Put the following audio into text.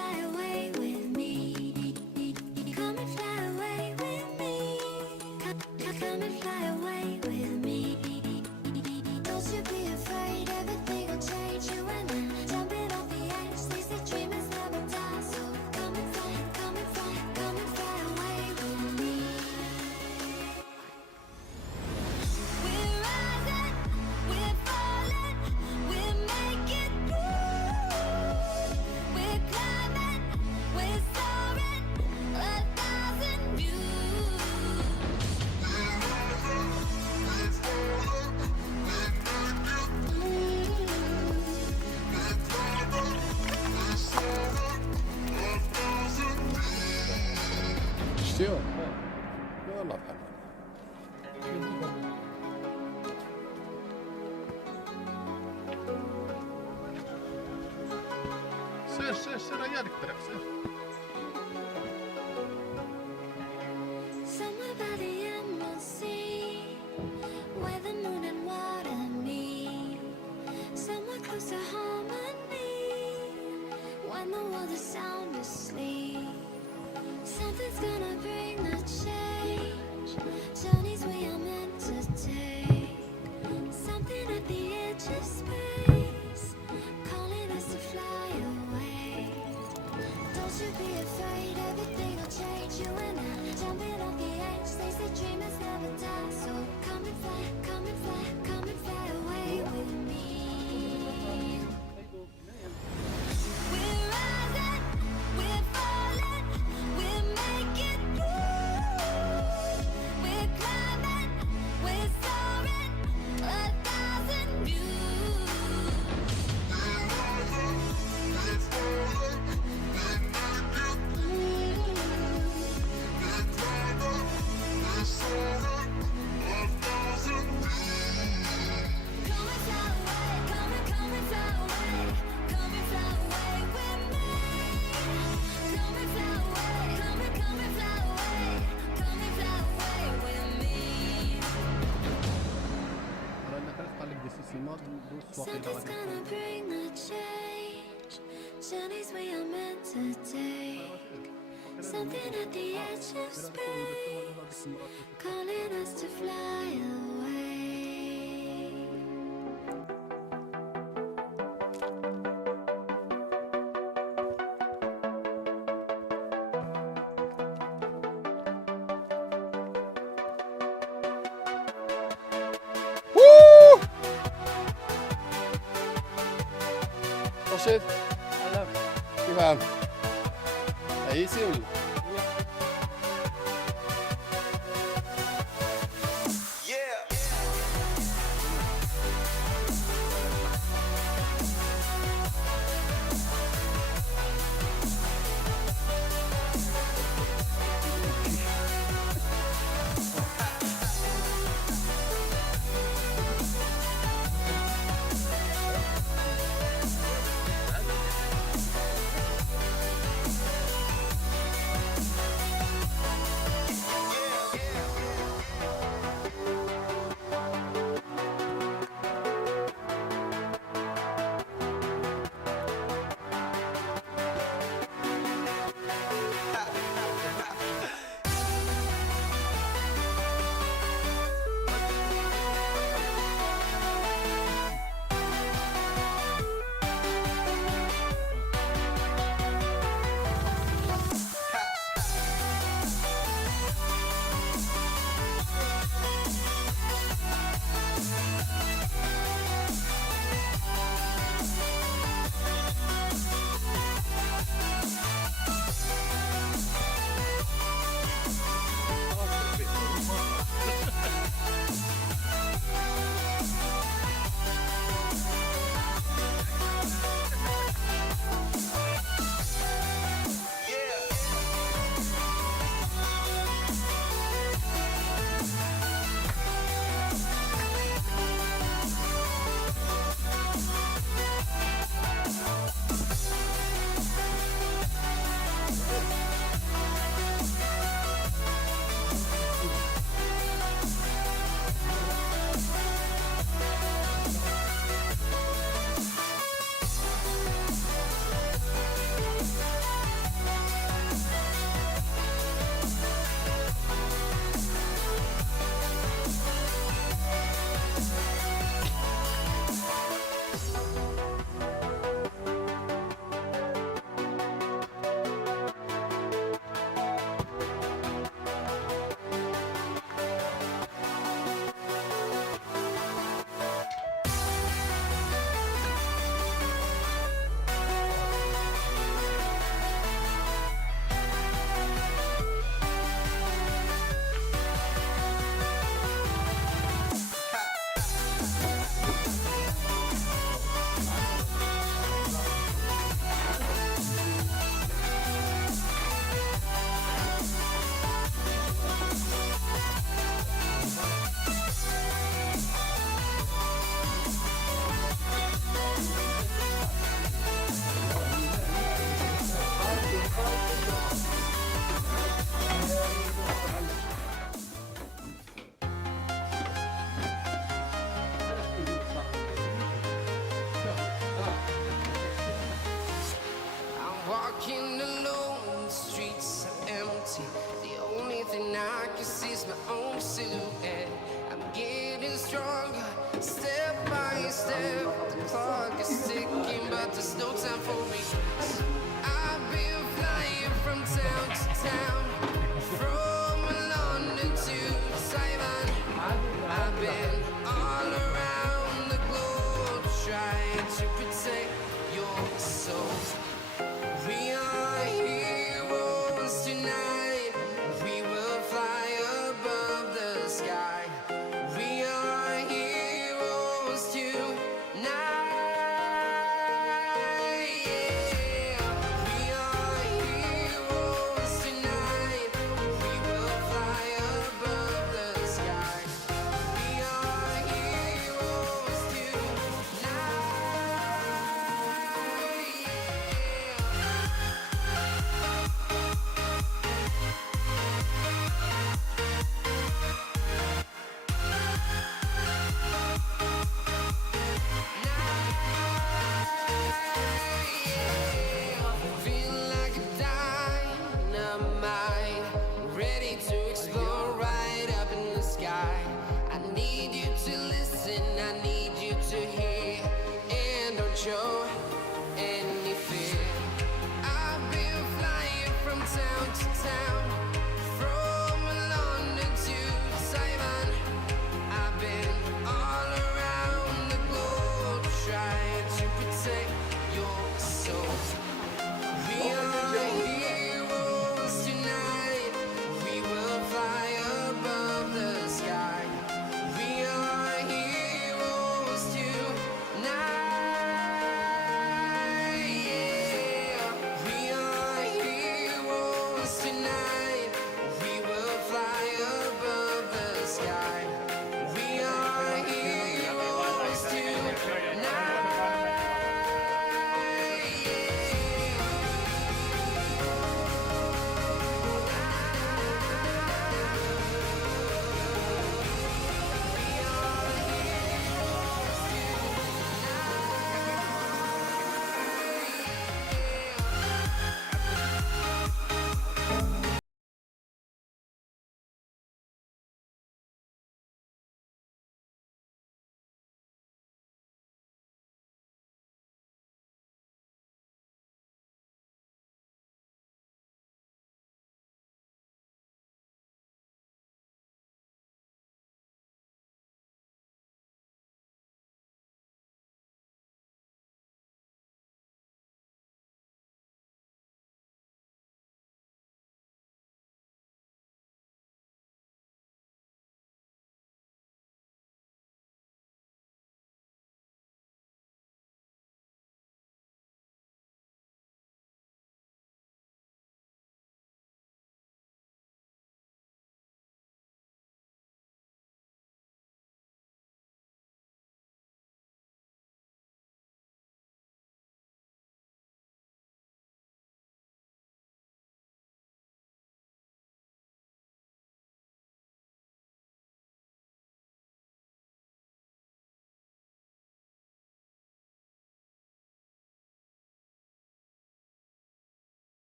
fly away with me. Come and fly away with me. Come and fly away with me. Don't you be afraid, everything will change. You and I jumping off the edge. They say dreamers never die, so come and fly, come and fly, come and fly away with me. We're rising, we're falling, we're making through. We're climbing, we're soaring, 1,000 views. تشتيهم والله بحال سير هيا ديك الطريق سير. Somewhere by the emerald sea, where the moon and water meet. Somewhere close to harmony, when the world is sound asleep. Something's gonna bring the change, journeys we are meant to take. Something at the edge of space, calling us to fly away. Don't you be afraid, everything will change. You and I jumping off the edge. They say dreamers never die, so come and fly, come and fly, come and fly away with me. We're rising, we're falling, we're making through. We're climbing, we're soaring, 1,000 views. Come and fly away, come and fly away, come and fly away with me. Come and fly away, come and fly away, come and fly away with me. رانا كنلقى لك دي سيسيمات دوز واقيلا Something's غادي gonna bring the change, journeys we are meant to take. Something at the edge of space, calling us to fly away. رشيد كيف عام؟ عييتي ولا؟ walking alone, the streets are empty. The only thing I can see is my own silhouette. I'm getting stronger, step by step. The clock is ticking, but there's no time for regrets.